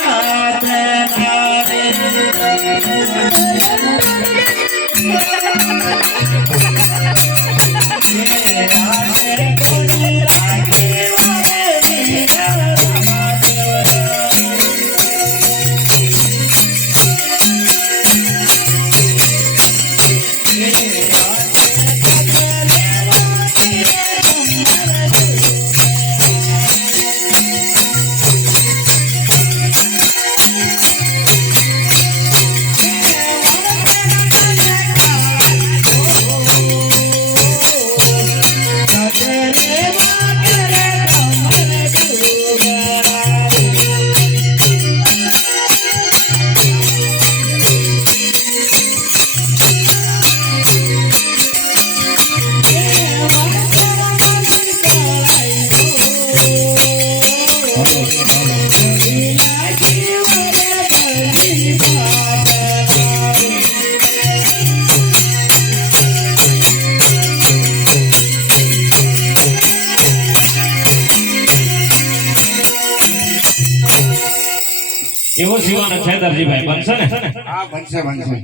વાત એવો સીવાનો છે દરજીભાઈ બનશે ને? હા બનશે બનશે.